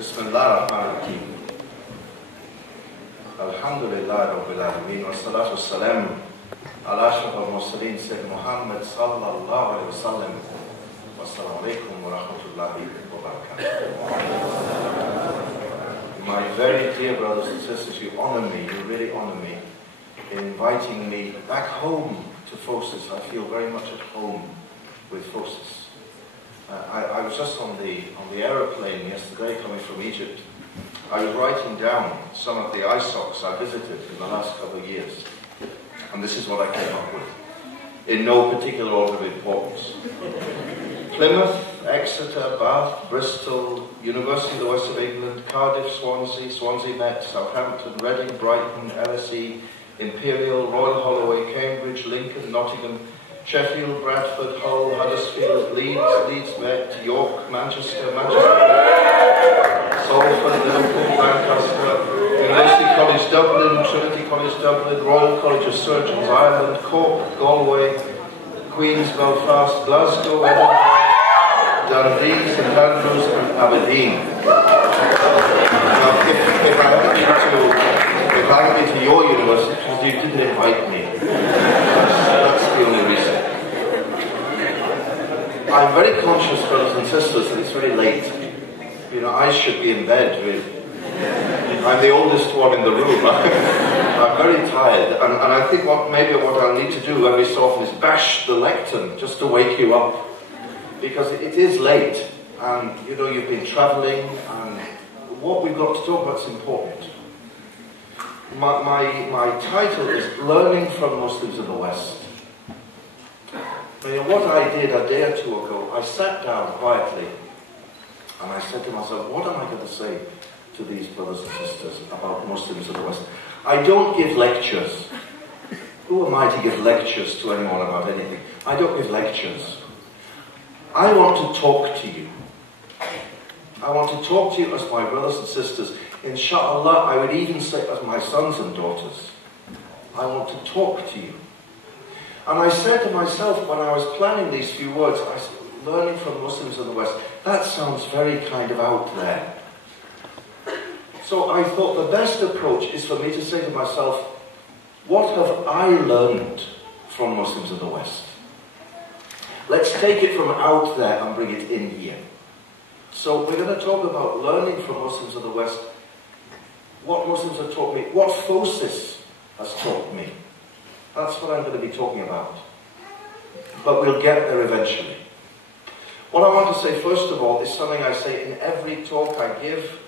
Bismillahirrahmanirrahim. Alhamdulillah Rabbil Alameen wa salatu wassalam ala ashraf al-mursaleen Sayyid Muhammad sallallahu alayhi wa sallam. Wassalamu alaikum wa rahmatullahi wa barakatuh. My very dear brothers and sisters, you honor me, you really honor me in inviting me back home to FOSIS. I feel very much at home with FOSIS. I was just on the aeroplane yesterday coming from Egypt. I was writing down some of the ISOCs I visited in the last couple of years. And this is what I came up with, in no particular order of importance. Plymouth, Exeter, Bath, Bristol, University of the West of England, Cardiff, Swansea, Swansea Met, Southampton, Reading, Brighton, LSE, Imperial, Royal Holloway, Cambridge, Lincoln, Nottingham, Sheffield, Bradford, Hull, Huddersfield, Leeds Met, York, Manchester, Salford, Liverpool, Lancaster, University College Dublin, Trinity College Dublin, Royal College of Surgeons Ireland, Cork, Galway, Queen's, Belfast, Glasgow, Edinburgh, Dundee, St Andrews and Aberdeen. Now, if I hadn't been to your university, because you didn't invite me, that's the only reason. I'm very conscious, brothers and sisters, that it's very late. You know, I should be in bed, really. I'm the oldest one in the room. I'm very tired, and I think maybe what I'll need to do every so often is bash the lectern, just to wake you up. Because it is late, and you know, you've been travelling, and what we've got to talk about is important. My title is Learning from Muslims in the West. Now, what I did a day or two ago, I sat down quietly and I said to myself, what am I going to say to these brothers and sisters about Muslims in the West? I don't give lectures. Who am I to give lectures to anyone about anything? I don't give lectures. I want to talk to you. I want to talk to you as my brothers and sisters. Inshallah, I would even say as my sons and daughters. I want to talk to you. And I said to myself when I was planning these few words, I said, learning from Muslims in the West, that sounds very kind of out there. So I thought the best approach is for me to say to myself, what have I learned from Muslims in the West? Let's take it from out there and bring it in here. So we're going to talk about learning from Muslims of the West, what Muslims have taught me, what FOSIS has taught me. That's what I'm going to be talking about. But we'll get there eventually. What I want to say first of all is something I say in every talk I give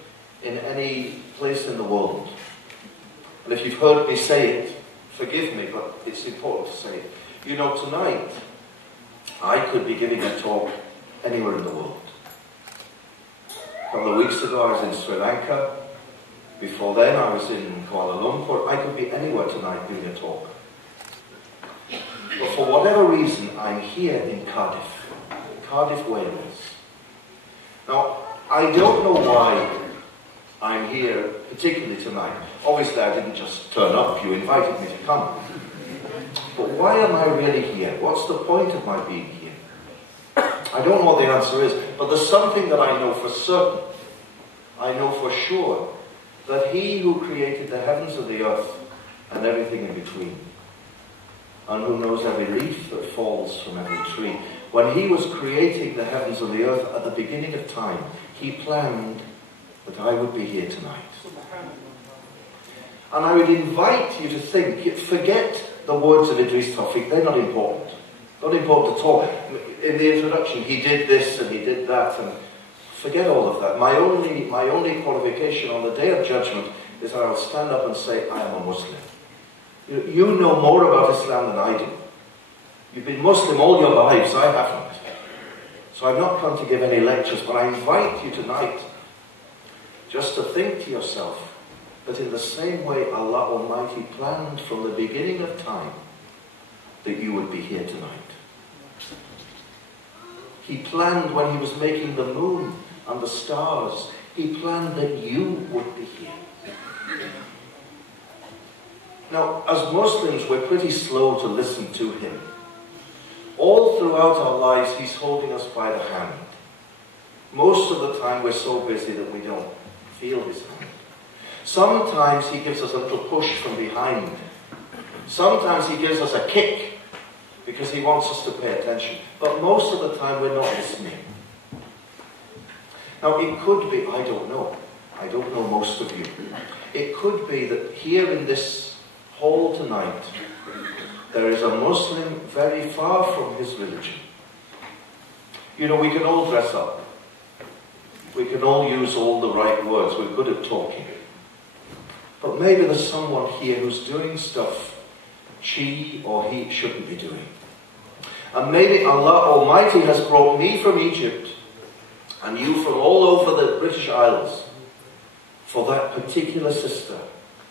in any place in the world. And if you've heard me say it, forgive me, but it's important to say it. You know, tonight, I could be giving a talk anywhere in the world. A couple of weeks ago, I was in Sri Lanka. Before then, I was in Kuala Lumpur. I could be anywhere tonight doing a talk. But for whatever reason, I'm here in Cardiff, Wales. Now, I don't know why I'm here, particularly tonight. Obviously, I didn't just turn up. You invited me to come. But why am I really here? What's the point of my being here? I don't know what the answer is, but there's something that I know for certain. I know for sure that He who created the heavens and the earth and everything in between, and who knows every leaf that falls from every tree, when He was creating the heavens and the earth at the beginning of time, He planned that I would be here tonight. And I would invite you to think, forget the words of Idris Tawfiq, they're not important. Not important at all. In the introduction, he did this and he did that, and forget all of that. My only qualification on the Day of Judgment is I'll stand up and say, I am a Muslim. You know more about Islam than I do. You've been Muslim all your lives, I haven't. So I'm not going to give any lectures, but I invite you tonight just to think to yourself that in the same way Allah Almighty planned from the beginning of time that you would be here tonight. He planned when He was making the moon and the stars, He planned that you would be here. Now, as Muslims, we're pretty slow to listen to Him. All throughout our lives, He's holding us by the hand. Most of the time we're so busy that we don't feel his hand. Sometimes he gives us a little push from behind. Sometimes he gives us a kick because he wants us to pay attention. But most of the time we're not listening. Now it could be, I don't know most of you. It could be that here in this hall tonight, there is a Muslim very far from his religion. You know, we can all dress up. We can all use all the right words. We're good at talking. But maybe there's someone here who's doing stuff she or he shouldn't be doing. And maybe Allah Almighty has brought me from Egypt and you from all over the British Isles for that particular sister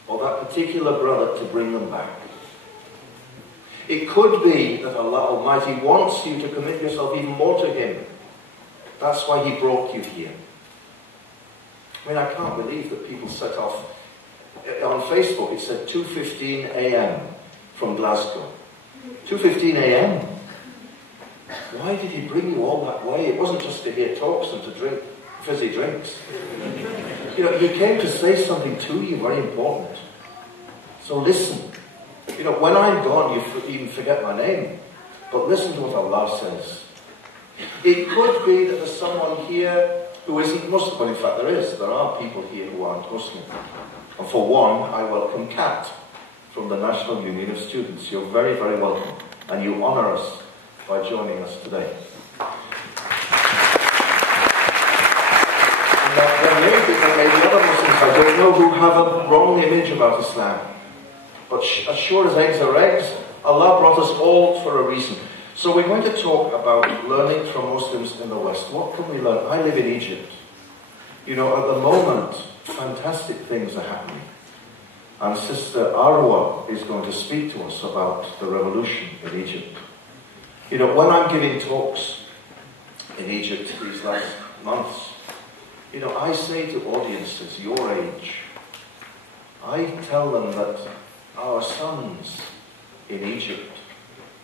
or that particular brother to bring them back. It could be that Allah Almighty wants you to commit yourself even more to Him. That's why He brought you here. I mean, I can't believe that people set off. On Facebook it said 2:15 a.m. from Glasgow. 2:15 a.m. Why did He bring you all that way? It wasn't just to hear talks and to drink fizzy drinks. You know, He came to say something to you very important. So listen. You know, when I'm gone, you even forget my name. But listen to what Allah says. It could be that there's someone here who isn't Muslim. Well, in fact, there is. There are people here who aren't Muslim. And for one, I welcome Kat from the National Union of Students. You're very, very welcome. And you honour us by joining us today. And there may be other Muslims I don't know who have a wrong image about Islam. But as sure as eggs are eggs, Allah brought us all for a reason. So we're going to talk about learning from Muslims in the West. What can we learn? I live in Egypt. You know, at the moment, fantastic things are happening. And Sister Arwa is going to speak to us about the revolution in Egypt. You know, when I'm giving talks in Egypt these last months, you know, I say to audiences your age, I tell them that our sons in Egypt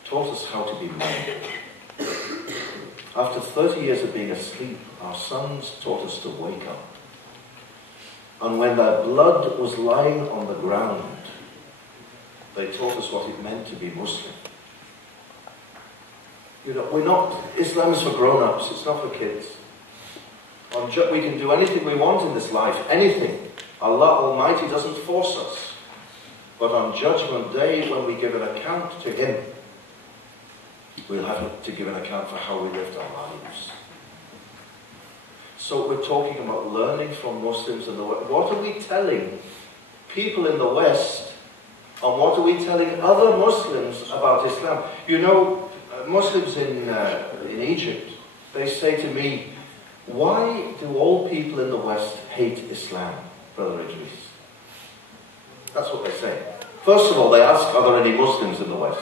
taught us how to be men. After 30 years of being asleep, our sons taught us to wake up. And when their blood was lying on the ground, they taught us what it meant to be Muslim. You know, Islam is for grown-ups, it's not for kids. We can do anything we want in this life, anything. Allah Almighty doesn't force us. But on Judgment Day, when we give an account to Him, we'll have to give an account for how we lived our lives. So we're talking about learning from Muslims in the West. What are we telling people in the West, and what are we telling other Muslims about Islam? You know, Muslims in Egypt, they say to me, why do all people in the West hate Islam, Brother Idris? That's what they say. First of all, they ask, are there any Muslims in the West?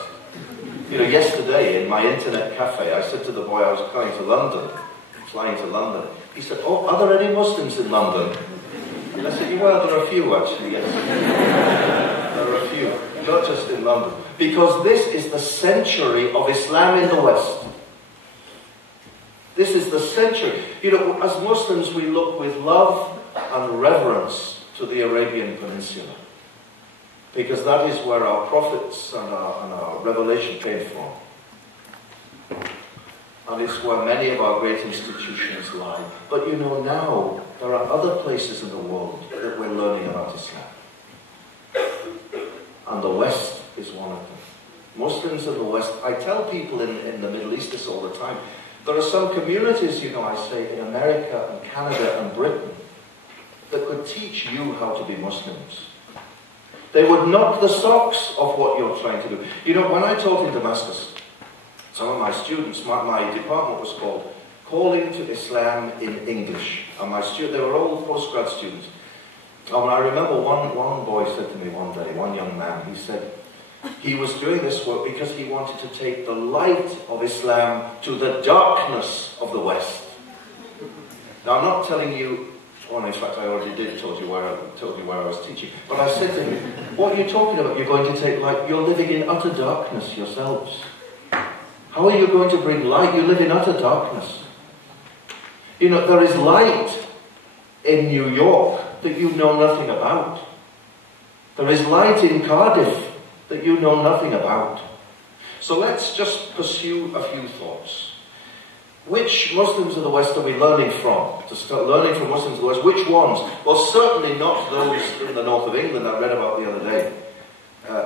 You know, yesterday in my internet cafe, I said to the boy, I was flying to London. He said, oh, are there any Muslims in London? And I said, well, there are a few actually, yes. There are a few, not just in London. Because this is the century of Islam in the West. This is the century. You know, as Muslims, we look with love and reverence to the Arabian Peninsula. Because that is where our prophets and our revelation came from. And it's where many of our great institutions lie. But you know, now there are other places in the world that we're learning about Islam. And the West is one of them. Muslims in the West, I tell people in the Middle East this all the time. There are some communities, you know, I say, in America and Canada and Britain that could teach you how to be Muslims. They would knock the socks off what you're trying to do. You know, when I taught in Damascus, some of my students, my department was called Calling to Islam in English. And they were all postgrad students. And I remember one boy said to me one day, one young man, he said, he was doing this work because he wanted to take the light of Islam to the darkness of the West. Now, I'm not telling you, well, in fact, I already did told you where I was teaching. But I said to him, what are you talking about? You're going to take light. You're living in utter darkness yourselves. How are you going to bring light? You live in utter darkness. You know, there is light in New York that you know nothing about. There is light in Cardiff that you know nothing about. So let's just pursue a few thoughts. Which Muslims of the West are we learning from? To start learning from Muslims of the West, which ones? Well, certainly not those in the north of England I read about the other day,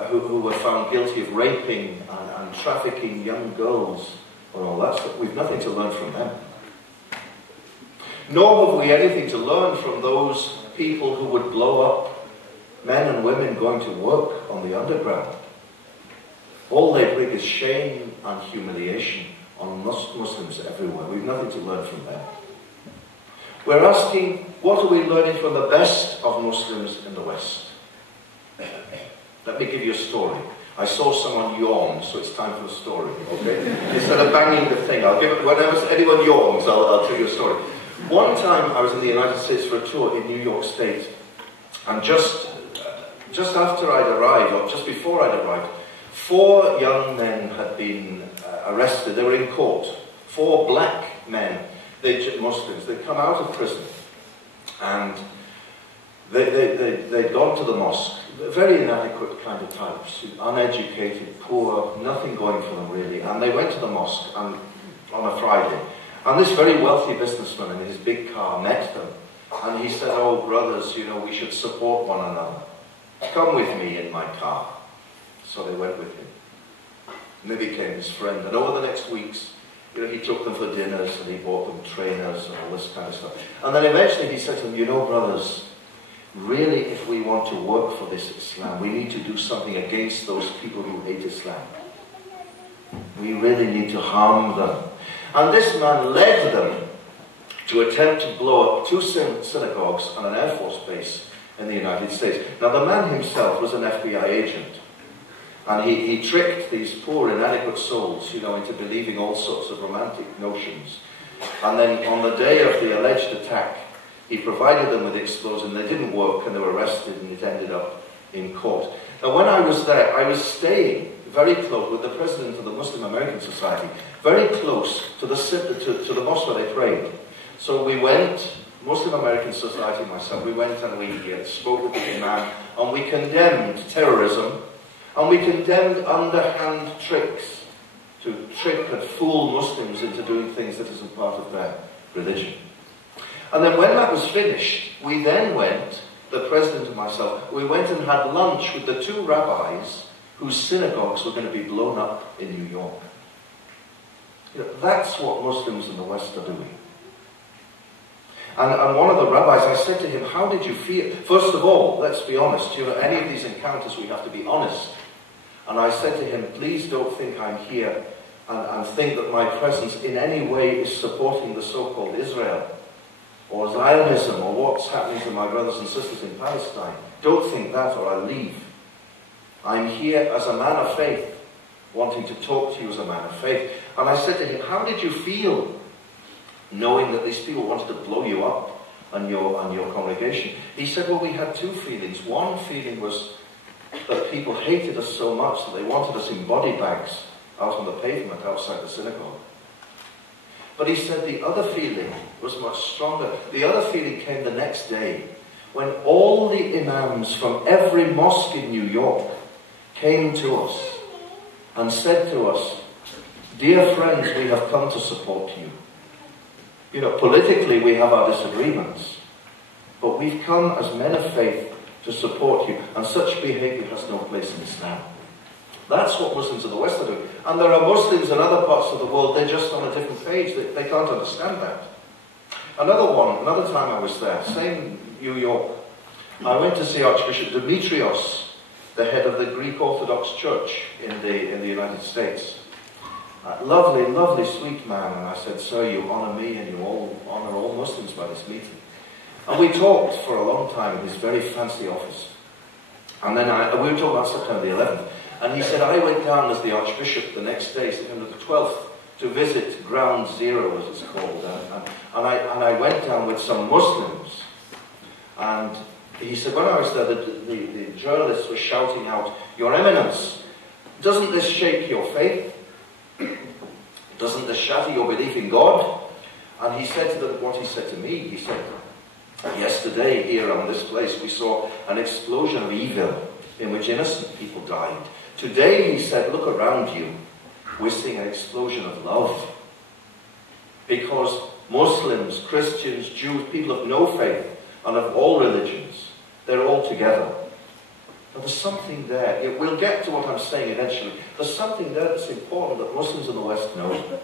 who were found guilty of raping and trafficking young girls and all that stuff. We've nothing to learn from them. Nor have we anything to learn from those people who would blow up men and women going to work on the underground. All they bring is shame and humiliation on Muslims everywhere. We've nothing to learn from them. We're asking, what are we learning from the best of Muslims in the West? Let me give you a story. I saw someone yawn, so it's time for the story, okay? Instead of banging the thing, whenever anyone yawns, I'll tell you a story. One time I was in the United States for a tour in New York State, and just after I'd arrived, or just before I'd arrived, 4 young men had been arrested. They were in court. 4 black men, Muslims. They'd come out of prison, and they'd gone to the mosque. Very inadequate kind of types, uneducated, poor, nothing going for them really. And they went to the mosque on a Friday. And this very wealthy businessman in his big car met them. And he said, "Oh, brothers, you know, we should support one another. Come with me in my car." So they went with him. And they became his friend. And over the next weeks, you know, he took them for dinners and he bought them trainers and all this kind of stuff. And then eventually he said to them, "You know, brothers, really, if we want to work for this Islam, we need to do something against those people who hate Islam. We really need to harm them." And this man led them to attempt to blow up 2 synagogues and an Air Force base in the United States. Now, the man himself was an FBI agent. And he tricked these poor, inadequate souls, you know, into believing all sorts of romantic notions. And then on the day of the alleged attack, he provided them with explosives. They didn't work, and they were arrested, and it ended up in court. Now, when I was there, I was staying very close with the president of the Muslim American Society, very close to the mosque where they prayed. So we went, Muslim American Society and myself, we went and we spoke with the imam, and we condemned terrorism, and we condemned underhand tricks to trick and fool Muslims into doing things that isn't part of their religion. And then when that was finished, we then went, the president and myself, we went and had lunch with the 2 rabbis whose synagogues were going to be blown up in New York. You know, that's what Muslims in the West are doing. And one of the rabbis, I said to him, "How did you feel?" First of all, let's be honest, you know, any of these encounters we have to be honest. And I said to him, "Please don't think I'm here and think that my presence in any way is supporting the so-called Israel or Zionism or what's happening to my brothers and sisters in Palestine. Don't think that or I'll leave. I'm here as a man of faith, wanting to talk to you as a man of faith." And I said to him, "How did you feel knowing that these people wanted to blow you up and your congregation?" He said, "Well, we had 2 feelings. One feeling was that people hated us so much that they wanted us in body bags out on the pavement outside the synagogue. But," he said, "the other feeling was much stronger. The other feeling came the next day when all the imams from every mosque in New York came to us and said to us, 'Dear friends, we have come to support you. You know, politically we have our disagreements, but we've come as men of faith to support you, and such behavior has no place in Islam.'" That's what Muslims of the West are doing. And there are Muslims in other parts of the world, they're just on a different page. They can't understand that. Another time I was there, same New York, I went to see Archbishop Demetrios, the head of the Greek Orthodox Church in the United States. Lovely, lovely, sweet man. And I said, "Sir, you honor me and you all honor all Muslims by this meeting." And we talked for a long time in his very fancy office. And then we were talking about September the 11th. And he said, "I went down as the Archbishop the next day, September the 12th, to visit Ground Zero, as it's called. And I went down with some Muslims. And he said, when I was there, the journalists were shouting out, 'Your Eminence, doesn't this shake your faith? Doesn't this shatter your belief in God?' And he said to them what he said to me. He said, yesterday here on this place we saw an explosion of evil in which innocent people died. Today, he said, look around you. We're seeing an explosion of love. Because Muslims, Christians, Jews, people of no faith and of all religions, they're all together. And there's something there. We'll get to what I'm saying eventually. There's something there that's important that Muslims in the West know.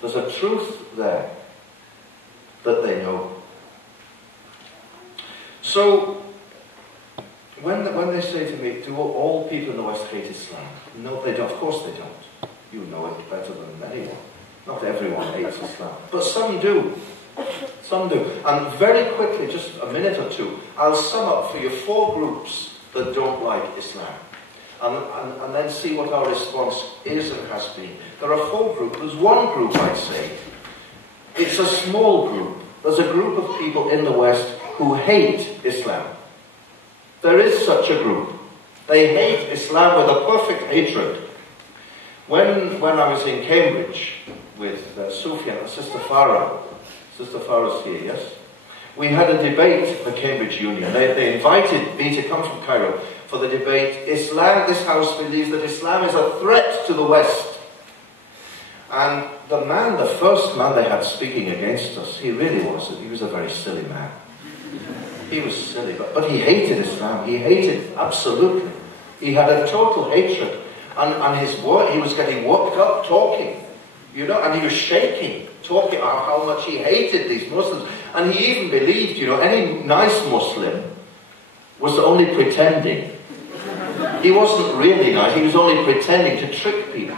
There's a truth there that they know. So, when they say to me, do all people in the West hate Islam? No, they don't. Of course they don't. You know it better than anyone. Not everyone hates Islam. But some do. Some do. And very quickly, just a minute or two, I'll sum up for you 4 groups that don't like Islam. And then see what our response is and has been. There are 4 groups. There's one group, I'd say. It's a small group. There's a group of people in the West who hate Islam. There is such a group. They hate Islam with a perfect hatred. When I was in Cambridge with Sufyan and Sister Farah's here, yes? We had a debate at the Cambridge Union. They invited me to come from Cairo for the debate. Islam, this house believes that Islam is a threat to the West. And the first man they had speaking against us, he really was a very silly man. He was silly, but he hated Islam. He hated absolutely. He had a total hatred. And his word, he was getting worked up talking, you know, and he was shaking, talking about how much he hated these Muslims. And he even believed, you know, any nice Muslim was only pretending. He wasn't really nice, he was only pretending to trick people.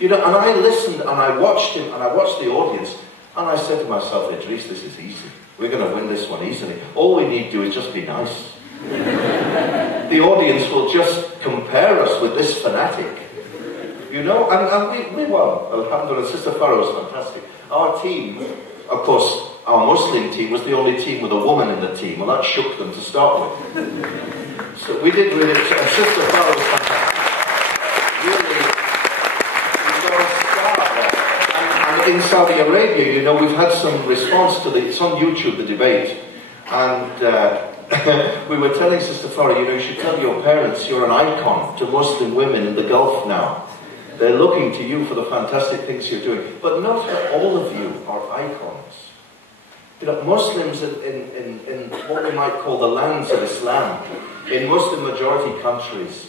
You know, and I listened and I watched him and I watched the audience and I said to myself, Idris, this is easy. We're going to win this one easily. All we need to do is just be nice. The audience will just compare us with this fanatic. You know, and we won. Alhamdulillah, Sister Farah was fantastic. Our team, of course, our Muslim team was the only team with a woman in the team. Well, that shook them to start with. So we did really, and Sister Farah was fantastic. Really, we got a star there. And in Saudi Arabia, you know, we've had some response to it's on YouTube, the debate. And we were telling Sister Farah, you know, you should tell your parents you're an icon to Muslim women in the Gulf now. They're looking to you for the fantastic things you're doing. But note that all of you are icons. You know, Muslims in what we might call the lands of Islam, in Muslim majority countries,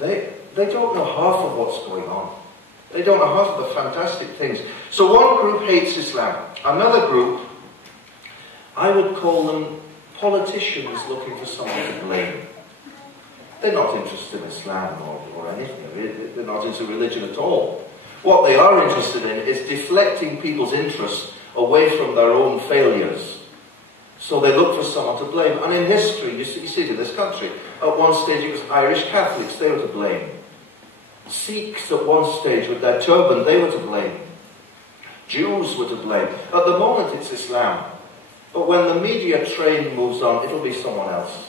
they don't know half of what's going on. They don't know half of the fantastic things. So one group hates Islam. Another group, I would call them politicians looking for someone to blame. They're not interested in Islam or anything. They're not into religion at all. What they are interested in is deflecting people's interest away from their own failures. So they look for someone to blame. And in history, you see it in this country. At one stage it was Irish Catholics, they were to blame. Sikhs at one stage with their turban, they were to blame. Jews were to blame. At the moment it's Islam. But when the media train moves on, it'll be someone else.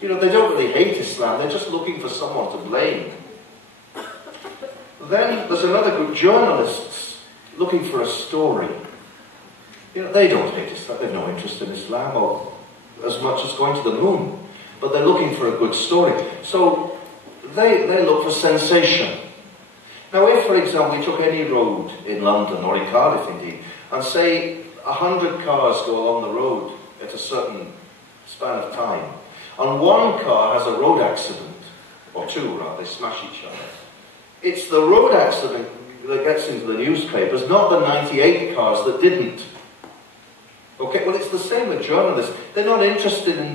You know, they don't really hate Islam, they're just looking for someone to blame. Then there's another group, journalists, looking for a story. You know, they don't hate Islam, they've no interest in Islam or as much as going to the moon. But they're looking for a good story. So they look for sensation. Now if, for example, we took any road in London or in Cardiff indeed, and say 100 cars go along the road at a certain span of time, and one car has a road accident, or two rather, they smash each other. It's the road accident that gets into the newspapers, not the 98 cars that didn't. Okay, well it's the same with journalists. They're not interested in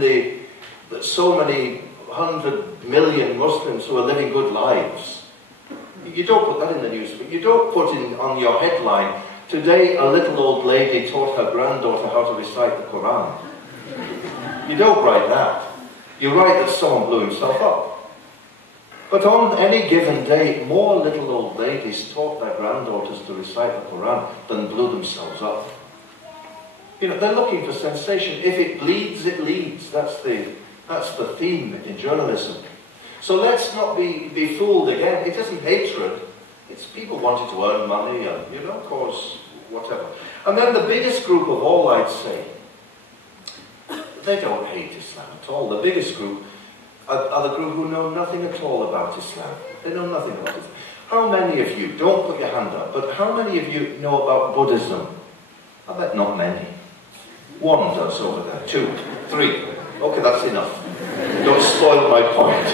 that so many 100 million Muslims who are living good lives. You don't put that in the newspaper. You don't put on your headline, today a little old lady taught her granddaughter how to recite the Quran. You don't write that. You write that someone blew himself up. But on any given day, more little old ladies taught their granddaughters to recite the Quran than blew themselves up. You know, they're looking for sensation. If it bleeds, it leads. That's the theme in journalism. So let's not be fooled again. It isn't hatred. It's people wanting to earn money and, you know, cause whatever. And then the biggest group of all, I'd say, they don't hate Islam at all. The biggest group are the group who know nothing at all about Islam. They know nothing about it. How many of you, don't put your hand up, but how many of you know about Buddhism? I bet not many. One does over there. 2, 3. Okay, that's enough. Don't spoil my point.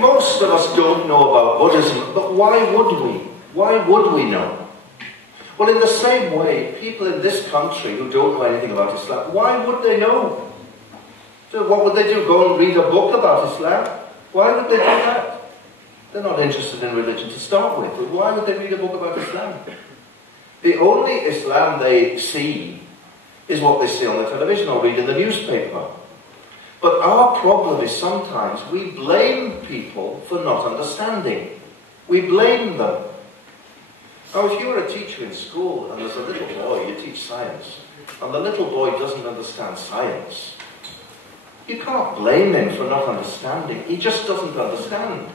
Most of us don't know about Buddhism, but why would we? Why would we know? Well, in the same way, people in this country who don't know anything about Islam, why would they know? So what would they do? Go and read a book about Islam? Why would they do that? They're not interested in religion to start with, but why would they read a book about Islam? The only Islam they see is what they see on the television or read in the newspaper. But our problem is sometimes we blame people for not understanding. We blame them. Now, if you're a teacher in school and there's a little boy, you teach science, and the little boy doesn't understand science, you can't blame him for not understanding. He just doesn't understand.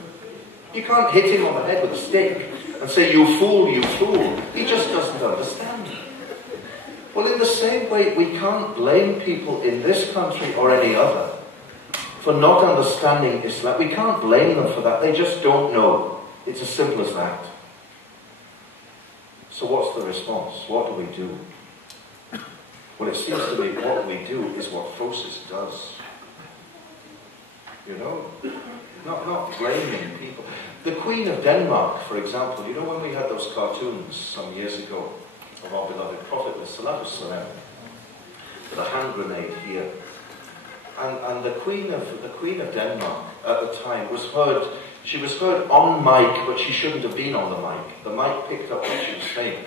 You can't hit him on the head with a stick and say, you fool, you fool. He just doesn't understand. Well, in the same way, we can't blame people in this country or any other for not understanding Islam. We can't blame them for that. They just don't know. It's as simple as that. So what's the response? What do we do? Well, it seems to me what we do is what FOSIS does. You know? Not blaming people. The Queen of Denmark, for example, you know when we had those cartoons some years ago of our beloved Prophet with a hand grenade here. And the Queen of Denmark at the time was heard, she was heard on mic, but she shouldn't have been on the mic. The mic picked up what she was saying.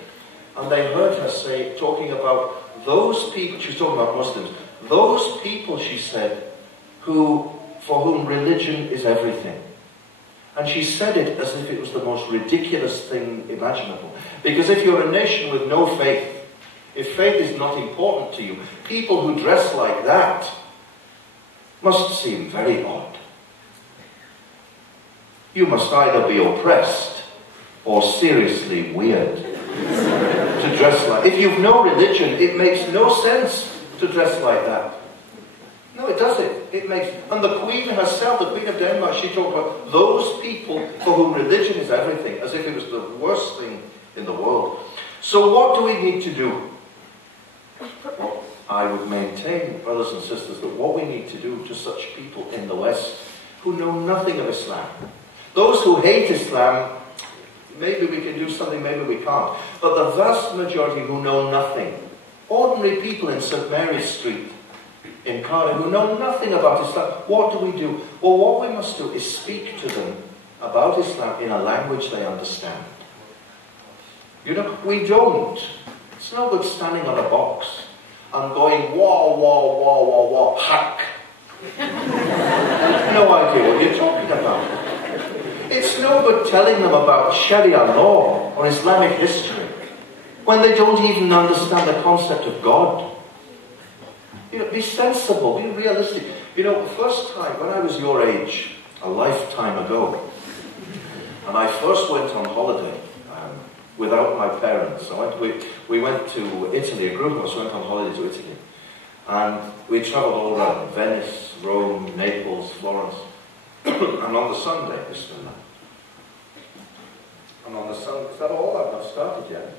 And they heard her say, talking about those people, she was talking about Muslims, those people, she said, for whom religion is everything. And she said it as if it was the most ridiculous thing imaginable. Because if you're a nation with no faith, if faith is not important to you, people who dress like that must seem very odd. You must either be oppressed or seriously weird to dress like. If you've no religion, it makes no sense to dress like that. No, it doesn't. It makes, and the Queen herself, the Queen of Denmark, she talked about those people for whom religion is everything, as if it was the worst thing in the world. So what do we need to do? Well, I would maintain, brothers and sisters, that what we need to do to such people in the West who know nothing of Islam, those who hate Islam, maybe we can do something, maybe we can't, but the vast majority who know nothing, ordinary people in St. Mary's Street, in Cardiff, who know nothing about Islam, what do we do? Well, what we must do is speak to them about Islam in a language they understand. You know, we don't. It's no good standing on a box and going, wah, wah, wah, wah, wah, hack. No idea what you're talking about. It's no good telling them about Sharia law or Islamic history when they don't even understand the concept of God. You know, be sensible, be realistic. You know, the first time, when I was your age, a lifetime ago, and I first went on holiday without my parents. We went to Italy, a group of us went on holiday to Italy. And we travelled all around Venice, Rome, Naples, Florence. And on the Sunday, and on the Sunday, is that all? I've not started yet.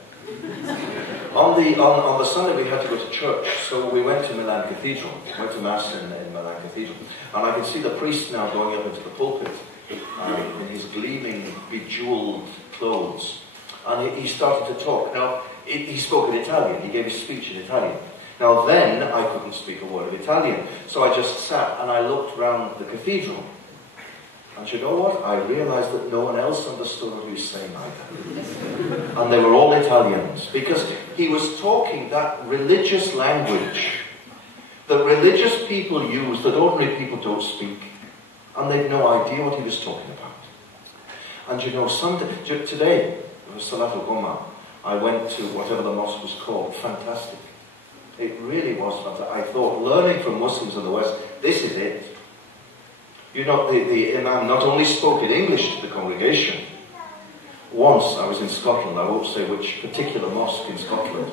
On the Sunday we had to go to church, so we went to Milan Cathedral, went to Mass in Milan Cathedral, and I can see the priest now going up into the pulpit in his gleaming, bejewelled clothes, and he started to talk. Now, he spoke in Italian, he gave his speech in Italian. Now then, I couldn't speak a word of Italian, so I just sat and I looked round the cathedral. And you know what? I realized that no one else understood what he was saying either. And they were all Italians, because he was talking that religious language that religious people use that ordinary people don't speak. And they'd no idea what he was talking about. And you know, today, it was Salatul Goma, I went to whatever the mosque was called. Fantastic. It really was fantastic. I thought, learning from Muslims in the West, this is it. You know, the Imam not only spoke in English to the congregation, once I was in Scotland, I won't say which particular mosque in Scotland,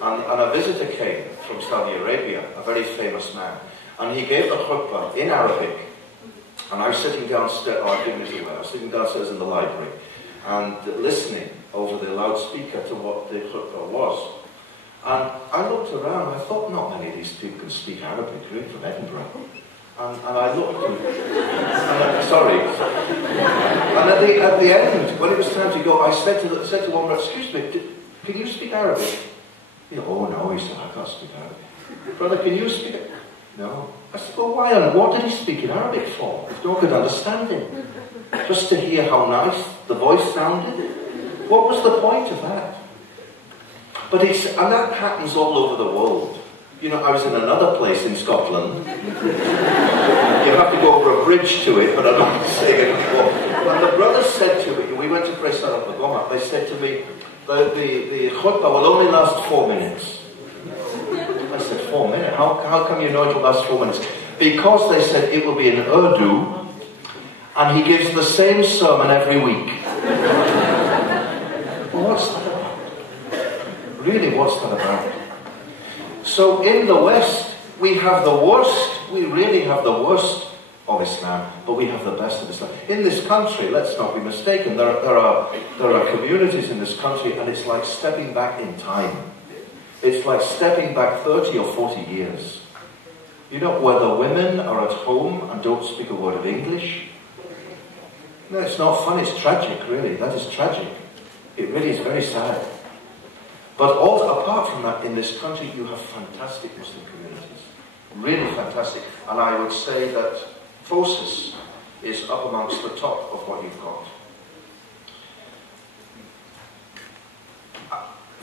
and a visitor came from Saudi Arabia, a very famous man, and he gave the khutbah in Arabic, and I was sitting downstairs, I was sitting downstairs in the library, and listening over the loudspeaker to what the khutbah was. And I looked around, I thought not many of these people can speak Arabic, really, from Edinburgh. And I looked, sorry. And at the end, when it was time to go, I said to one brother, excuse me, can you speak Arabic? He said, oh no, he said, I can't speak Arabic. Brother, can you speak it? No. I said, well, why? And what did he speak in Arabic for? If no one could understand him. Just to hear how nice the voice sounded? What was the point of that? But and that happens all over the world. You know, I was in another place in Scotland. You have to go over a bridge to it, but I'm not saying it before. And the brothers said to me, we went to pray Salat al-Goma, they said to me, the khutbah will only last 4 minutes. I said, 4 minutes? How come you know it will last 4 minutes? Because they said it will be in Urdu, and he gives the same sermon every week. Well, what's that about? Really, what's that about? So in the West, we have the worst, we really have the worst of Islam, but we have the best of Islam. In this country, let's not be mistaken, there are communities in this country, and it's like stepping back in time. It's like stepping back 30 or 40 years. You know, where the women are at home and don't speak a word of English. No, it's not fun, it's tragic, really. That is tragic. It really is very sad. But apart from that, in this country, you have fantastic Muslim communities. Really fantastic. And I would say that FOSIS is up amongst the top of what you've got.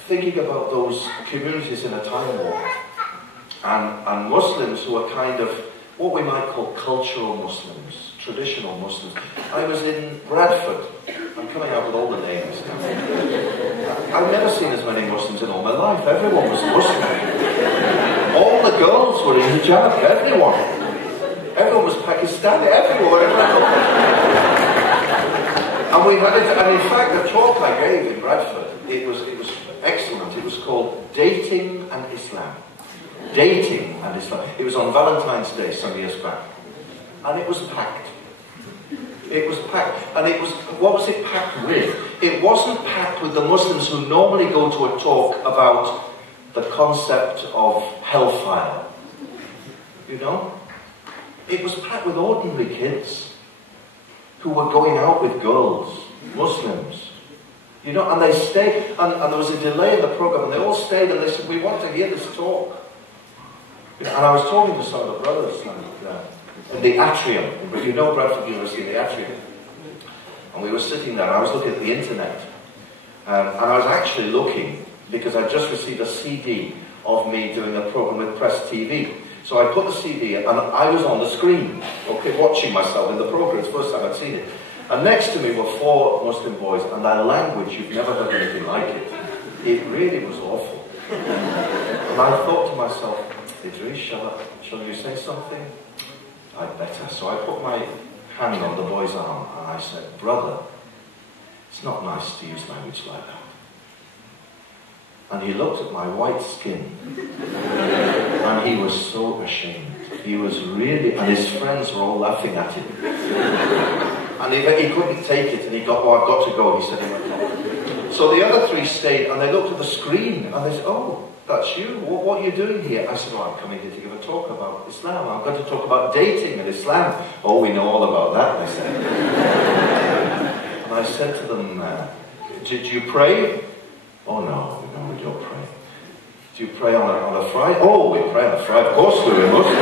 Thinking about those communities in a time war, and Muslims who are kind of what we might call cultural Muslims, traditional Muslims. I was in Bradford. I'm coming out with all the names now. I've never seen as many Muslims in all my life. Everyone was Muslim. All the girls were in hijab. Everyone. Everyone was Pakistani. Everyone. And we had it. And in fact, the talk I gave in Bradford, it was excellent. It was called Dating and Islam. Dating and Islam. It was on Valentine's Day some years back. And it was packed. It was packed. And it was, what was it packed with? It wasn't packed with the Muslims who normally go to a talk about the concept of hellfire. You know? It was packed with ordinary kids who were going out with girls, Muslims. You know, and they stayed, and there was a delay in the program, and they all stayed and they said, we want to hear this talk. And I was talking to some of the brothers in the atrium, you know Bradford University in the atrium. And we were sitting there, and I was looking at the internet. And I was actually looking, because I just received a CD of me doing a program with Press TV. So I put the CD in, and I was on the screen, okay, watching myself in the program. It's the first time I'd seen it. And next to me were 4 Muslim boys, and their language, you've never heard anything like it. It really was awful. And I thought to myself, Idris, shall you say something? I'd better. So I put my hand on the boy's arm, and I said, brother, it's not nice to use language like that. And he looked at my white skin, and he was so ashamed. He was really, and his friends were all laughing at him. And he couldn't take it, and he got, oh, I've got to go, he said he went off. So the other 3 stayed, and they looked at the screen, and they said, oh, that's you, what are you doing here? I said, oh, I'm coming here to give a talk about Islam. I'm going to talk about dating and Islam. Oh, we know all about that, they said. And I said to them, did you pray? Oh, no, we don't pray. Do you pray on a Friday? Oh, we pray on a Friday. Of course we're Muslims.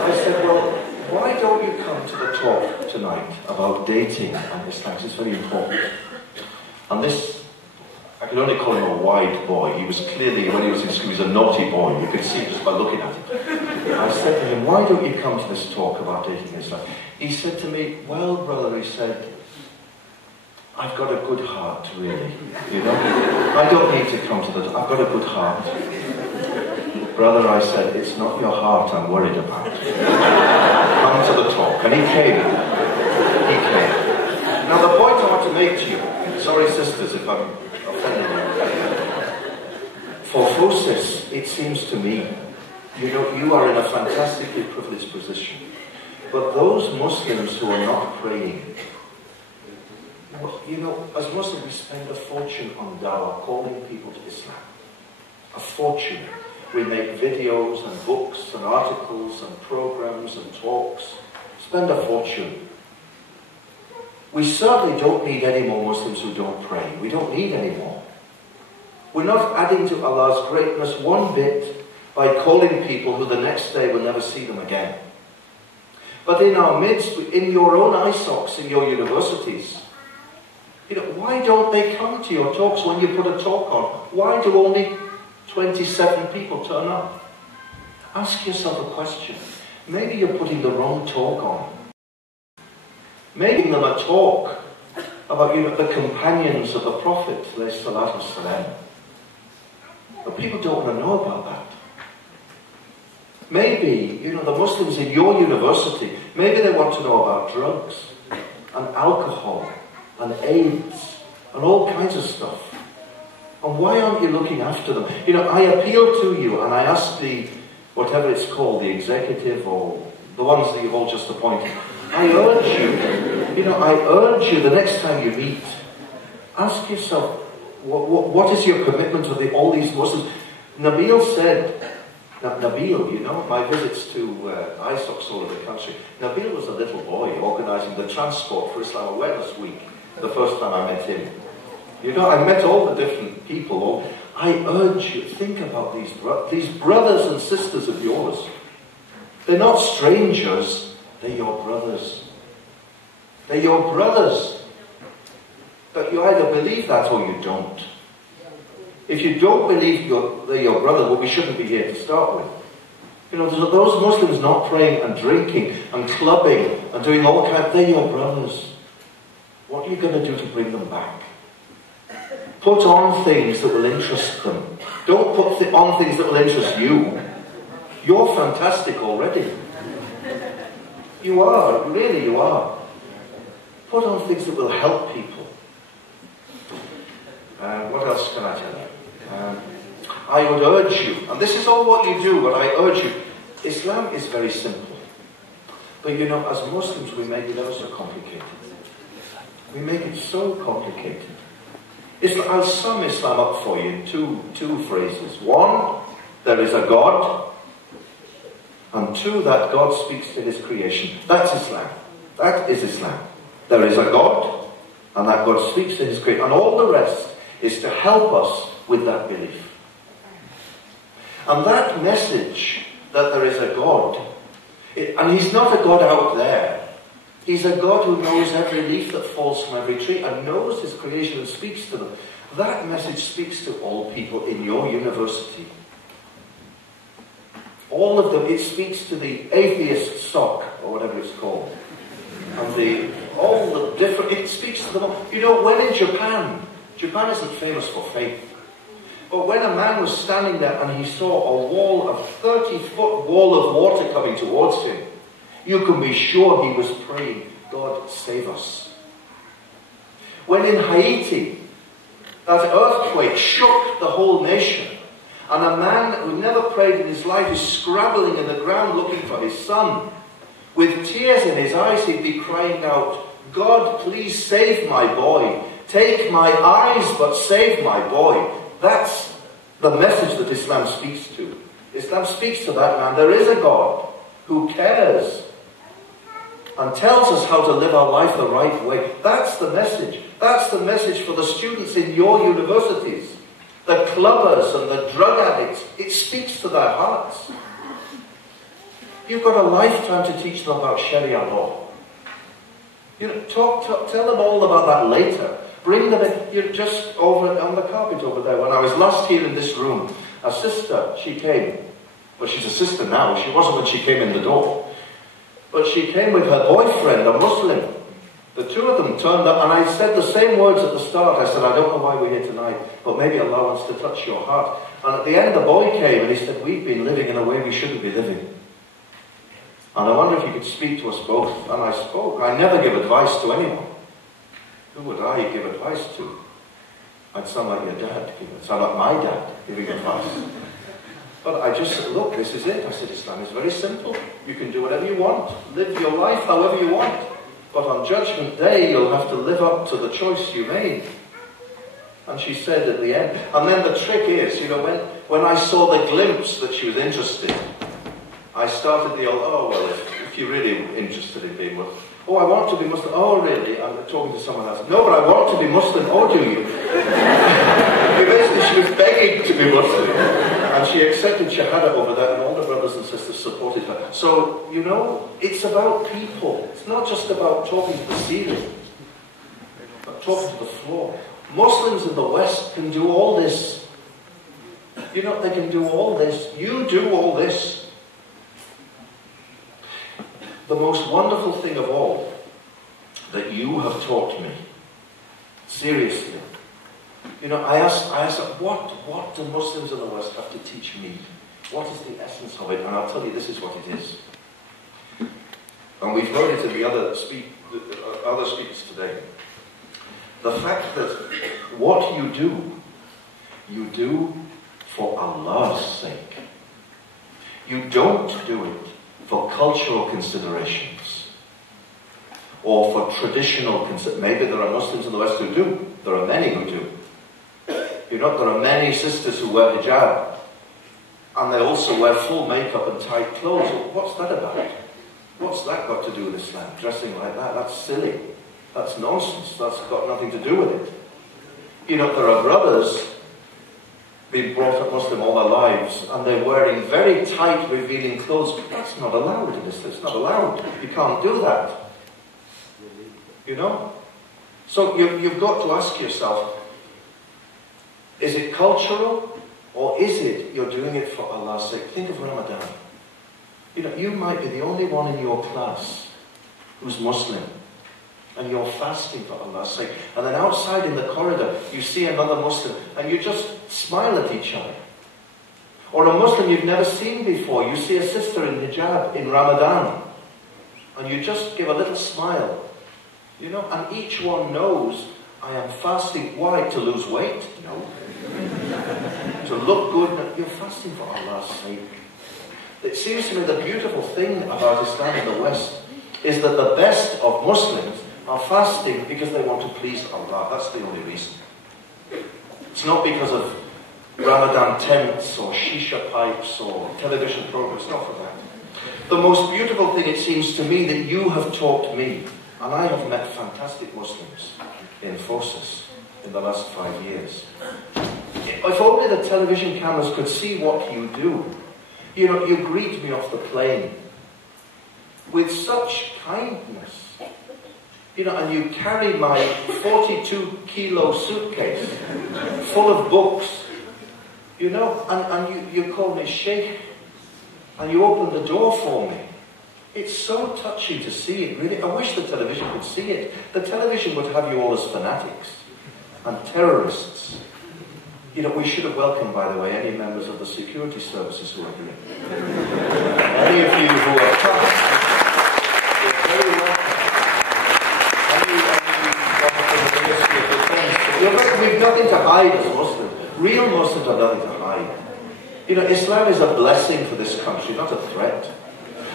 I said, well, why don't you come to the talk tonight about dating and Islam? It's very important. And this, I can only call him a wide boy. He was clearly, when he was in school, he was a naughty boy. You could see just by looking at him. I said to him, why don't you come to this talk about dating Islam? He said to me, well, brother, he said, I've got a good heart, really. You know? I don't need to come to the talk. I've got a good heart. Brother, I said, it's not your heart I'm worried about. Come to the talk. And he came. He came. Now, the point relate to you. Sorry, sisters, if I'm offending you. For FOSIS, it seems to me, you are in a fantastically privileged position. But those Muslims who are not praying, as Muslims we spend a fortune on dawah, calling people to Islam. A fortune. We make videos and books and articles and programs and talks. Spend a fortune. We certainly don't need any more Muslims who don't pray. We don't need any more. We're not adding to Allah's greatness one bit by calling people who the next day will never see them again. But in our midst, in your own eye socks, in your universities, why don't they come to your talks when you put a talk on? Why do only 27 people turn up? Ask yourself a question. Maybe you're putting the wrong talk on. Maybe them a talk about the companions of the Prophet, but people don't want to know about that. Maybe, the Muslims in your university, maybe they want to know about drugs and alcohol and AIDS and all kinds of stuff. And why aren't you looking after them? I appeal to you and I ask the, whatever it's called, the executive or the ones that you've all just appointed, I urge you the next time you meet, ask yourself, what is your commitment to all these Muslims? Nabil said, Nabil, my visits to ISOCs all over the country, Nabil was a little boy organising the Transport for Islam Awareness Week, the first time I met him. I met all the different people. I urge you, think about these brothers and sisters of yours. They're not strangers, they're your brothers. They're your brothers. But you either believe that or you don't. If you don't believe they're your brother, well, we shouldn't be here to start with. Those Muslims not praying and drinking and clubbing and doing all kinds, they're your brothers. What are you going to do to bring them back? Put on things that will interest them. Don't put on things that will interest you. You're fantastic already. You are, really you are. Put on things that will help people. What else can I tell you? I would urge you, and this is all what you do, but I urge you, Islam is very simple. But as Muslims we make it ever so complicated. We make it so complicated. I'll sum Islam up for you in two phrases. One, there is a God. And two, that God speaks to his creation. That's Islam. That is Islam. There is a God, and that God speaks to his creation. And all the rest is to help us with that belief. And that message that there is a God, and he's not a God out there. He's a God who knows every leaf that falls from every tree and knows his creation and speaks to them. That message speaks to all people in your university. All of them. It speaks to the atheist sock, or whatever it's called. And all the different, it speaks to them all. When in Japan isn't famous for faith. But when a man was standing there and he saw a 30-foot wall of water coming towards him, you can be sure he was praying, God save us. When in Haiti, that earthquake shook the whole nation, and a man who never prayed in his life is scrabbling in the ground looking for his son, with tears in his eyes, he'd be crying out, God, please save my boy. Take my eyes, but save my boy. That's the message that Islam speaks to. Islam speaks to that man. There is a God who cares and tells us how to live our life the right way. That's the message. That's the message for the students in your universities, the clubbers and the drug addicts. It speaks to their hearts. You've got a lifetime to teach them about Sharia law. Tell them all about that later. Bring them in. You're just over on the carpet over there. When I was last here in this room, a sister, she came. Well, she's a sister now. She wasn't when she came in the door. But she came with her boyfriend, a Muslim. The two of them turned up, and I said the same words at the start. I said, I don't know why we're here tonight, but maybe Allah wants to touch your heart. And at the end, the boy came, and he said, we've been living in a way we shouldn't be living. And I wonder if you could speak to us both. And I spoke. I never give advice to anyone. Who would I give advice to? I'd sound like your dad. I'd sound like my dad giving advice. But I just said, look, this is it. I said, Islam is very simple. You can do whatever you want. Live your life however you want. But on Judgment Day, you'll have to live up to the choice you made. And she said at the end, and then the trick is, you know, when I saw the glimpse that she was interested, I started the old, oh, well, if you're really interested in being Muslim, oh, I want to be Muslim, oh, really? I'm talking to someone else. No, but I want to be Muslim, oh, do you? Basically, she was begging to be Muslim. And she accepted Shahada over that, and all the brothers and sisters supported her. So, you know, it's about people. It's not just about talking to the ceiling, but talking to the floor. Muslims in the West can do all this. You know, they can do all this. You do all this. The most wonderful thing of all that you have taught me, seriously, you know, I asked what do Muslims in the West have to teach me? What is the essence of it? And I'll tell you, this is what it is. And we've heard it in the other speakers today. The fact that what you do for Allah's sake. You don't do it for cultural considerations or for traditional considerations. Maybe there are Muslims in the West who do. There are many who do. You know, there are many sisters who wear hijab and they also wear full makeup and tight clothes. What's that about? What's that got to do with Islam? Dressing like that? That's silly. That's nonsense. That's got nothing to do with it. You know, there are brothers been brought up Muslim all their lives and they're wearing very tight, revealing clothes. That's not allowed in Islam. It's not allowed. You can't do that. You know? So you've got to ask yourself, is it cultural or is it you're doing it for Allah's sake? Think of Ramadan. You know, you might be the only one in your class who's Muslim. And you're fasting for Allah's sake. And then outside in the corridor, you see another Muslim, and you just smile at each other. Or a Muslim you've never seen before. You see a sister in hijab in Ramadan, and you just give a little smile. You know, and each one knows, I am fasting. Why? To lose weight? No. To look good. No. You're fasting for Allah's sake. It seems to me the beautiful thing about Islam in the West is that the best of Muslims are fasting because they want to please Allah. That's the only reason. It's not because of Ramadan tents or shisha pipes or television programs. Not for that. The most beautiful thing, it seems to me, that you have taught me, and I have met fantastic Muslims in FOSIS in the last 5 years. If only the television cameras could see what you do. You know, you greet me off the plane with such kindness. You know, and you carry my 42-kilo suitcase full of books, you know, and you call me Sheikh, and you open the door for me. It's so touching to see it, really. I wish the television could see it. The television would have you all as fanatics and terrorists. You know, we should have welcomed, by the way, any members of the security services who are here. Any of you who are tough, you're very welcome. We've nothing to hide as Muslims. Real Muslims have nothing to hide. You know, Islam is a blessing for this country, not a threat.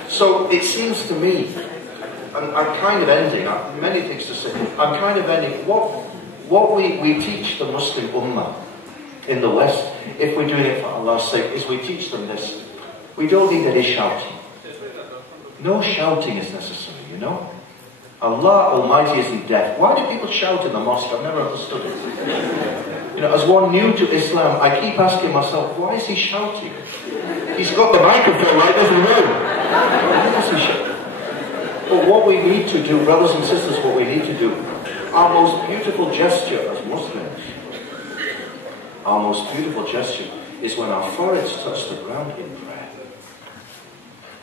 So it seems to me, and I'm kind of ending, many things to say, I'm kind of ending, what we teach the Muslim Ummah in the West, if we're doing it for Allah's sake, is we teach them this. We don't need any shouting. No shouting is necessary, you know. Allah Almighty isn't deaf. Why do people shout in the mosque? I've never understood it. You know, as one new to Islam, I keep asking myself, why is he shouting? He's got the microphone right in the room. Why does he shout? But what we need to do, brothers and sisters, what we need to do, our most beautiful gesture as Muslims, our most beautiful gesture is when our foreheads touch the ground in prayer.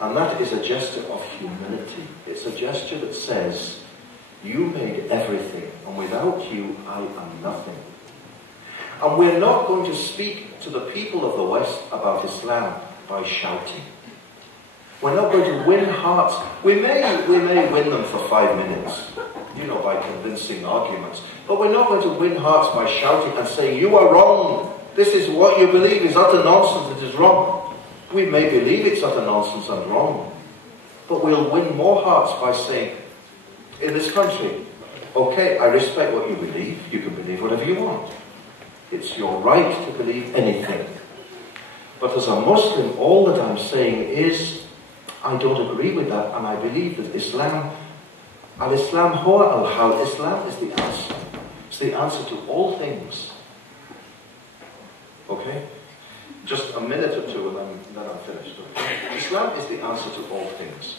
And that is a gesture of humility. It's a gesture that says, you made everything, and without you, I am nothing. And we're not going to speak to the people of the West about Islam by shouting. We're not going to win hearts. We may win them for 5 minutes. by convincing arguments. But we're not going to win hearts by shouting and saying, you are wrong. This is what you believe is utter nonsense. It is wrong. We may believe it's utter nonsense and wrong. But we'll win more hearts by saying, in this country, okay, I respect what you believe. You can believe whatever you want. It's your right to believe anything. But as a Muslim, all that I'm saying is, I don't agree with that, and I believe that Islam, al-Islam huwa al-hal, Islam is the answer. It's the answer to all things. Okay? Just a minute or two and then I'm finished. Islam is the answer to all things.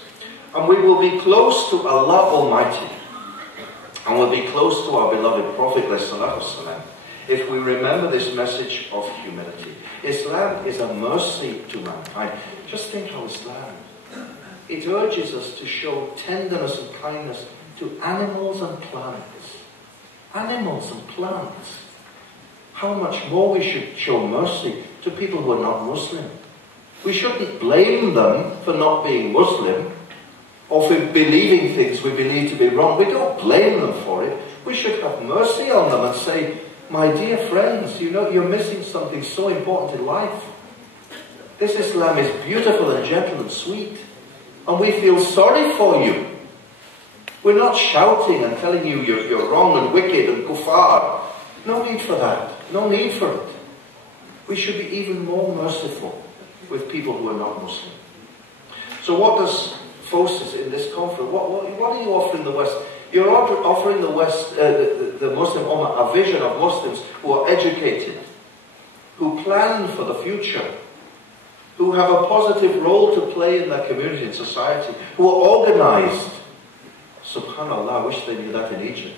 And we will be close to Allah Almighty. And we'll be close to our beloved Prophet ﷺ, if we remember this message of humility. Islam is a mercy to mankind. Just think how Islam, it urges us to show tenderness and kindness to animals and plants. Animals and plants. How much more we should show mercy to people who are not Muslim. We shouldn't blame them for not being Muslim or for believing things we believe to be wrong. We don't blame them for it. We should have mercy on them and say, my dear friends, you're missing something so important in life. This Islam is beautiful and gentle and sweet. And we feel sorry for you. We're not shouting and telling you you're wrong and wicked and kuffar. No need for that. No need for it. We should be even more merciful with people who are not Muslim. So what does FOSIS in this conference, what are you offering the West? You're offering the West, the Muslim Ummah, a vision of Muslims who are educated, who plan for the future, who have a positive role to play in their community and society, who are organized. SubhanAllah, I wish they knew that in Egypt.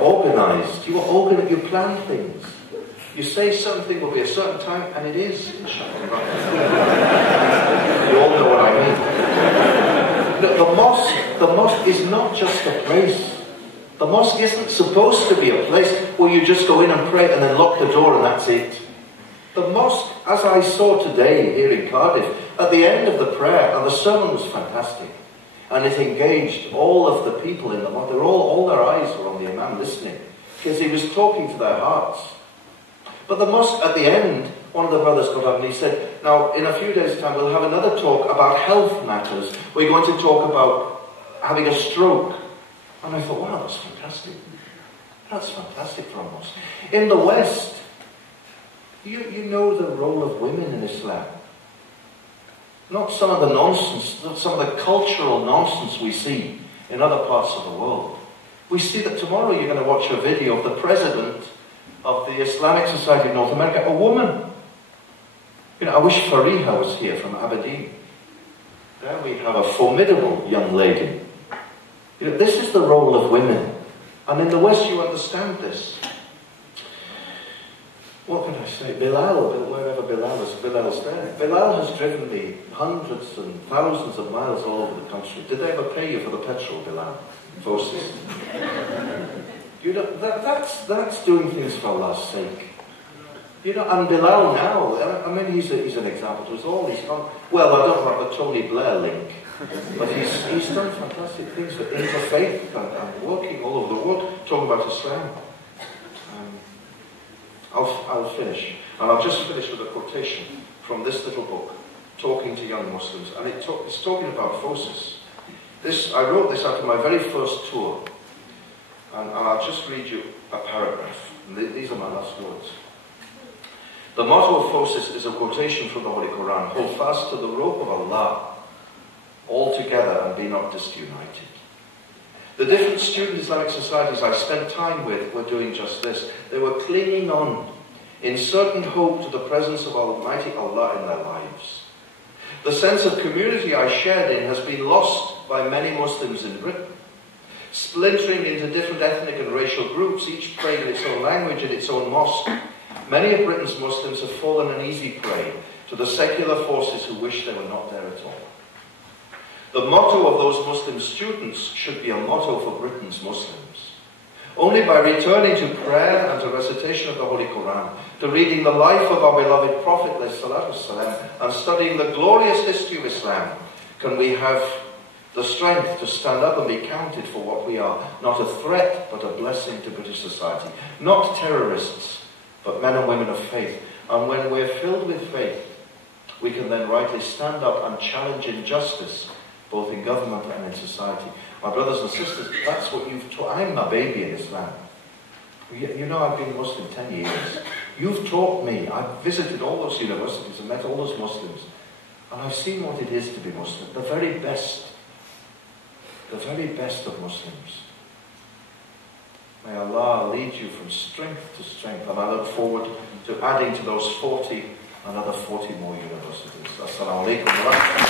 Organized. You are organized, you plan things. You say something will be a certain time, and it is, inshallah. You all know what I mean. The mosque is not just a place. The mosque isn't supposed to be a place where you just go in and pray and then lock the door and that's it. The mosque, as I saw today here in Cardiff, at the end of the prayer, and the sermon was fantastic, and it engaged all of the people in the mosque. All their eyes were on the Imam listening, because he was talking to their hearts. But the mosque, at the end, one of the brothers got up and he said, now, in a few days' time, we'll have another talk about health matters. We're going to talk about having a stroke. And I thought, wow, that's fantastic. That's fantastic for a mosque. In the West, you know the role of women in Islam. Not some of the nonsense, not some of the cultural nonsense we see in other parts of the world. We see that tomorrow you're going to watch a video of the president of the Islamic Society of North America, a woman. I wish Fariha was here from Aberdeen. There we have a formidable young lady. This is the role of women. And in the West you understand this. What can I say? Bilal, wherever Bilal is there. Bilal has driven me hundreds and thousands of miles all over the country. Did they ever pay you for the petrol, Bilal? FOSIS. That's doing things for Allah's sake. And Bilal now, I mean, he's an example to us all. He's gone, well, I don't have a Tony Blair link, but he's done fantastic things for interfaith and working all over the world, talking about Islam. I'll finish. And I'll just finish with a quotation from this little book, Talking to Young Muslims. And it's talking about FOSIS. I wrote this after my very first tour. And I'll just read you a paragraph. These are my last words. The motto of FOSIS is a quotation from the Holy Quran. Hold fast to the rope of Allah, all together, and be not disunited. The different student Islamic societies I spent time with were doing just this. They were clinging on in certain hope to the presence of Almighty Allah in their lives. The sense of community I shared in has been lost by many Muslims in Britain. Splintering into different ethnic and racial groups, each praying in its own language in its own mosque, many of Britain's Muslims have fallen an easy prey to the secular forces who wish they were not there at all. The motto of those Muslim students should be a motto for Britain's Muslims. Only by returning to prayer and to recitation of the Holy Quran, to reading the life of our beloved Prophet ﷺ, and studying the glorious history of Islam, can we have the strength to stand up and be counted for what we are, not a threat, but a blessing to British society. Not terrorists, but men and women of faith. And when we're filled with faith, we can then rightly stand up and challenge injustice, both in government and in society. My brothers and sisters, that's what you've taught. I'm a baby in Islam. You know, I've been Muslim 10 years. You've taught me. I've visited all those universities and met all those Muslims. And I've seen what it is to be Muslim. The very best of Muslims. May Allah lead you from strength to strength. And I look forward to adding to those 40, another 40 more universities. Assalamu alaikum wa rahmatullahi.